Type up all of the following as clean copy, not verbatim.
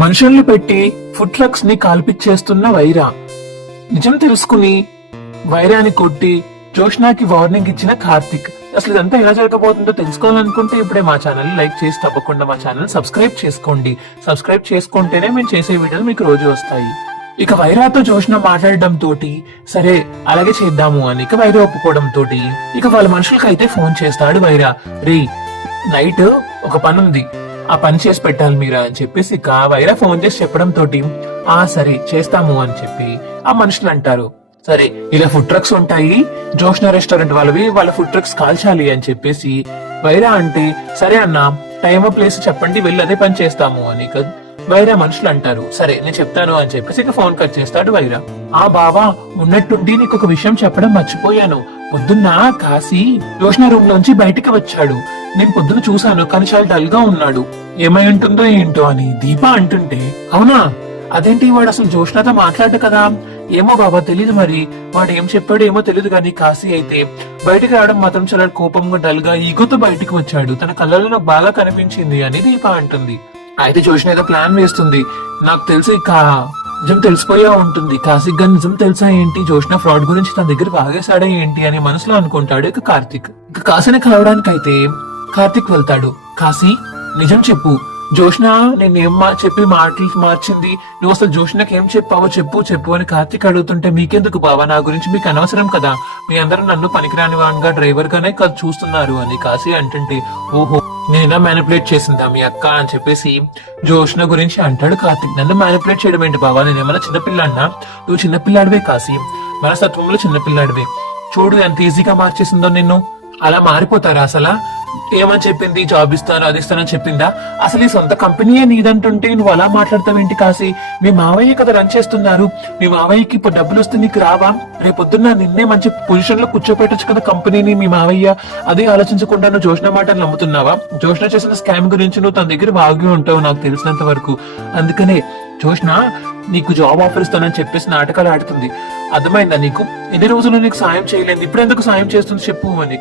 మనుషుల్ని పెట్టి food trucks ని కాల్పిచ్చేస్తున్న వైరా. నిజం తెలుసుకుని వైరాని కొట్టి జోష్నాకి వార్నింగ్ ఇచ్చిన కార్తిక్. అసలు ఇదంతా ఎలా జరగబోతుందో తెలుసుకోవాలనుకుంటే ఇప్పుడే మా ఛానల్ లైక్ చేసి తప్పకుండా మా ఛానల్ సబ్స్క్రైబ్ చేసుకోండి. సబ్స్క్రైబ్ చేసుకుంటేనే మేము చేసే వీడియోలు మీకు రోజు వస్తాయి. ఇక వైరాతో జోష్న మాట్లాడడం తోటి సరే అలాగే చేద్దాము అని ఇక వైరా ఒప్పుకోవడం తోటి ఇక వాళ్ళ మనుషులకి అయితే ఫోన్ చేస్తాడు వైరా. రే నైట్ ఒక పని ఉంది, ఆ పని చేసి పెట్టాలి మీరా అని చెప్పేసి ఇక వైరా ఫోన్ చేసి చెప్పడం తోటి సరే చేస్తాము అని చెప్పి ఆ మనుషులు అంటారు. సరే ఇలా ఫుడ్ ట్రక్స్ ఉంటాయి, జోష్న రెస్టారెంట్ వాళ్ళ ఫుడ్ ట్రక్స్ కాల్చాలి అని చెప్పేసి వైరా అంటే సరే అన్న టైమ్ ప్లేస్ చెప్పండి వెళ్ళి అదే పని చేస్తాము అని ఇక వైరా మనుషులు అంటారు. సరే నేను చెప్తాను అని చెప్పేసి ఇక ఫోన్ కట్ చేస్తాడు వైరా. బావా ఉన్నట్టుండి నీకు ఒక విషయం చెప్పడం మర్చిపోయాను. పొద్దున్న కాశీ జోష్న రూమ్ లోంచి బయటికి వచ్చాడు. నేను పొద్దున చూశాను కానీ చాలా డల్ గా ఉన్నాడు. ఏమై ఉంటుందో ఏంటో అని దీప అంటుంటే అవునా అదేంటి వాడు అసలు జోష్నతో మాట్లాడు కదా. ఏమో బాబా తెలీదు, మరి వాడు ఏం చెప్పాడు ఏమో తెలియదు కానీ కాశీ అయితే బయటికి రావడం మాత్రం చాలా కోపంగా డల్ గా ఈగోతో బయటికి వచ్చాడు. తన కళ్ళలో నాకు బాగా కనిపించింది అని దీప అంటుంది. అయితే జోష్న ఏదో ప్లాన్ వేస్తుంది. నాకు తెలిసి నిజం తెలిసిపోయా ఉంటుంది. కాశీక్ గారి నిజం తెలుసా ఏంటి, జోష్న ఫ్రాడ్ గురించి తన దగ్గర బాగేశాడా ఏంటి అని మనసులో అనుకుంటాడు ఇక కార్తిక్. ఇక కాశీని కలవడానికి అయితే కార్తిక్ వెళ్తాడు. కాశీ నిజం చెప్పు, జోష్న నేనేం చెప్పి మాటలు మార్చింది, నువ్వు అసలు జోష్నకి ఏం చెప్పావో చెప్పు చెప్పు అని కార్తిక్ అడుగుతుంటే మీకెందుకు బావా, నా గురించి మీకు అనవసరం కదా, మీ అందరూ నన్ను పనికిరాని వాడిగా డ్రైవర్ గానే చూస్తున్నారు అని కాశీ అంటుంటే ఓహో నేనా మ్యానిపులేట్ చేసిందా మీ అక్క అని చెప్పేసి జోష్న గురించి అంటాడు కార్తిక్. నన్ను మ్యానిపులేట్ చేయడం ఏంటి బావా, నేనేమన్నా చిన్నపిల్లాడినా, నువ్వు చిన్నపిల్లాడివే కాశీ, మనస్తత్వంలో చిన్నపిల్లాడివే. చూడు ఎంత ఈజీగా మార్చేసిందో నిన్ను. అలా మారిపోతారా అసలు? ఏమని చెప్పింది, జాబ్ ఇస్తాను అది ఇస్తానని చెప్పిందా? అసలు ఈ సొంత కంపెనీయే నీదంటుంటే నువ్వు అలా మాట్లాడతావేంటి కాశీ? మీ మావయ్య కదా రన్ చేస్తున్నారు, మీ మావయ్యకి ఇప్పుడు డబ్బులు వస్తే నీకు రావా? రేపొద్దున్న నిన్నే మంచి పొజిషన్ లో కూర్చోపెట్టచ్చు కదా కంపెనీని మీ మావయ్య. అదే ఆలోచించకుండా నువ్వు జోష్న మాటలు నమ్ముతున్నావా? జోష్న చేసిన స్కామ్ గురించి నువ్వు తన దగ్గర బాగా ఉంటావు నాకు తెలిసినంత వరకు. అందుకనే జోష్న నీకు జాబ్ ఆఫర్ ఇస్తానని చెప్పేసి నాటకాలు ఆడుతుంది. అర్థమైందా నీకు? ఎన్ని రోజులు నీకు సాయం చేయలేదు, ఇప్పుడు ఎందుకు సాయం చేస్తుంది చెప్పు అని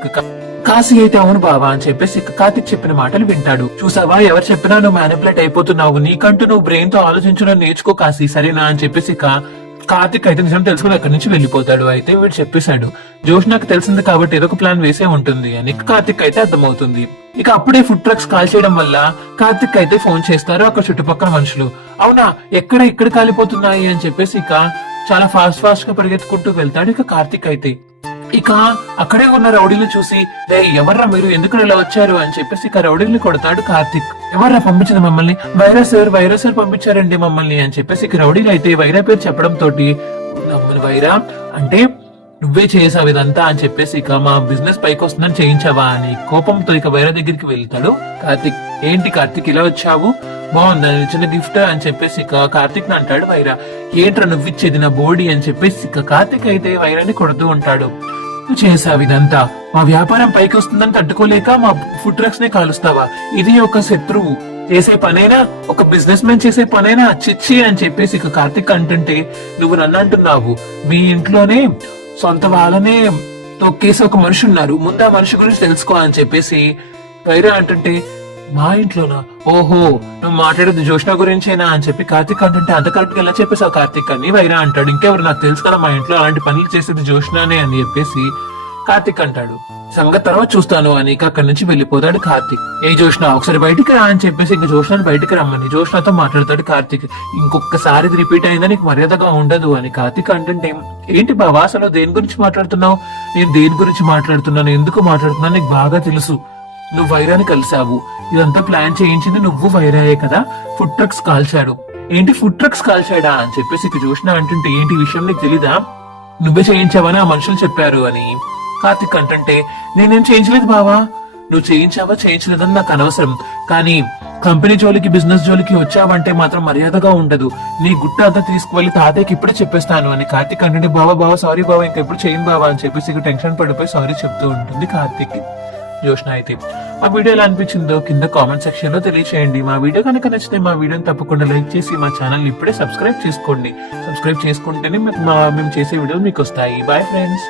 కాశీ అయితే అవును బావా అని చెప్పేసి కార్తిక్ చెప్పిన మాటలు వింటాడు. చూసావా ఎవరు చెప్పినా నువ్వు మ్యానిపులేట్ అయిపోతున్నావు, నీకంటూ నువ్వు బ్రెయిన్ తో ఆలోచించడం నేర్చుకో కాశీ సరేనా అని చెప్పేసి కార్తిక్ అయితే నిజం తెలుసుకుని అక్కడి నుంచి వెళ్లిపోతాడు. అయితే వీడు చెప్పేశాడు జోష్నకు తెలిసింది కాబట్టి ఏదో ఒక ప్లాన్ వేసే ఉంటుంది అని కార్తిక్ అయితే అర్థమవుతుంది. ఇక అప్పుడే ఫుడ్ ట్రక్స్ కాల్ చేయడం వల్ల కార్తిక్ అయితే ఫోన్ చేస్తారు అక్కడ చుట్టుపక్కల మనుషులు. అవునా ఇక్కడ కాలిపోతున్నాయి అని చెప్పేసి చాలా ఫాస్ట్ గా పరిగెత్తుకుంటూ వెళ్తాడు ఇక కార్తిక్ అయితే. ఇక అక్కడే ఉన్న రౌడీలు చూసి ఎవర్రా మీరు, ఎందుకు ఇలా వచ్చారు అని చెప్పేసి ఇక రౌడీని కొడతాడు కార్తిక్. ఎవర్రా పంపించింది మమ్మల్ని? వైరా సార్ పంపించారండి మమ్మల్ని అని చెప్పేసి ఇక రౌడీలు అయితే వైరా పేరు చెప్పడం తోటి వైరా అంటే నువ్వే చేసావు ఇదంతా అని చెప్పేసి ఇక మా బిజినెస్ పైకి వస్తుందని చేయించావా అని కోపంతో ఇక వైరా దగ్గరికి వెళ్తాడు కార్తిక్. ఏంటి కార్తిక్ ఇలా వచ్చావు, బాగుందా చిన్న గిఫ్ట్ అని చెప్పేసి ఇక కార్తిక్ అంటాడు వైరా. ఏంట్రా నువ్విచ్చేది నా బోడీ అని చెప్పేసి ఇక కార్తిక్ అయితే వైరాని కొడుతూ ఉంటాడు. నువ్వు చేసావు ఇదంతా మా వ్యాపారం పైకి వస్తుందని తట్టుకోలేక మా ఫుడ్ ట్రక్స్ ని కాలుస్తావా? ఇది ఒక శత్రువు చేసే పనైనా, ఒక బిజినెస్ మ్యాన్ చేసే పనైనా చిచ్చి అని చెప్పేసి ఇక కార్తిక్ అంటుంటే నువ్వు నన్ను అంటున్నావు, మీ ఇంట్లోనే సొంత వాళ్ళనే తొక్కేసి ఒక మనిషి ఉన్నారు, ముందు ఆ మనిషి గురించి తెలుసుకో అని చెప్పేసి వైరా అంటుంటే మా ఇంట్లోనా, ఓహో నువ్వు మాట్లాడేది జోష్న గురించేనా అని చెప్పి కార్తిక్ అంటుంటే అంత కరెక్ట్ గా ఎలా చెప్పేసావు కార్తిక్ అని వైరా అంటాడు. ఇంకెవరు నాకు తెలుసు కదా మా ఇంట్లో అలాంటి పనులు చేసేది జోష్నానే అని చెప్పేసి కార్తిక్ అంటాడు. సంగతి తర్వాత చూస్తాను అని అక్కడి నుంచి వెళ్లిపోతాడు కార్తిక్. ఏ జోష్న ఒకసారి బయటికి రా అని చెప్పేసి ఇంకా జోష్నాని బయటికి రమ్మని జోష్నతో మాట్లాడతాడు కార్తిక్. ఇంకొకసారి ఇది రిపీట్ అయిందని నీకు మర్యాదగా ఉండదు అని కార్తిక్ అంటుంటే ఏంటి బావా అసలు దేని గురించి మాట్లాడుతున్నావు? నేను దేని గురించి మాట్లాడుతున్నాను, ఎందుకు మాట్లాడుతున్నాను నీకు బాగా తెలుసు. నువ్వు వైరాని కలిసావు, ఇదంతా ప్లాన్ చేయించింది నువ్వు వైరాయే కదా. ఫుడ్ ట్రక్స్ కాల్చాడు. ఏంటి ఫుడ్ ట్రక్స్ కాల్చాడా అని చెప్పేసి ఇక జోష్న అంటుంటే ఏంటి విషయం నీకు తెలీదా, నువ్వే చేయించావని ఆ మనుషులు చెప్పారు అని కార్తిక్ అంటుంటే నేనేం చేయించలేదు బావా, నువ్వు చేయించావా చేయించలేదని నాకు అనవసరం, కానీ కంపెనీ జోలికి బిజినెస్ జోలికి వచ్చావంటే మాత్రం మర్యాదగా ఉండదు. నీ గుట్ట అంతా తీసుకువెళ్లి తాతయ్యకి ఇప్పుడే చెప్పేస్తాను అని కార్తిక్ అంటే బావా సారీ బావా ఇంకా ఎప్పుడు చేయను బావా అని చెప్పేసి ఇక టెన్షన్ పడిపోయి సారీ చెప్తూ ఉంటుంది కార్తిక్. జోష్న అయితే మా వీడియో ఎలా అనిపించిందో కింద కామెంట్ సెక్షన్ లో తెలియచేయండి. మా వీడియో కనుక నచ్చితే మా వీడియోని తప్పకుండా లైక్ చేసి మా ఛానల్ ఇప్పుడే సబ్స్క్రైబ్ చేసుకోండి. సబ్స్క్రైబ్ చేసుకుంటేనే మేము చేసే వీడియోలు మీకు వస్తాయి. Bye friends.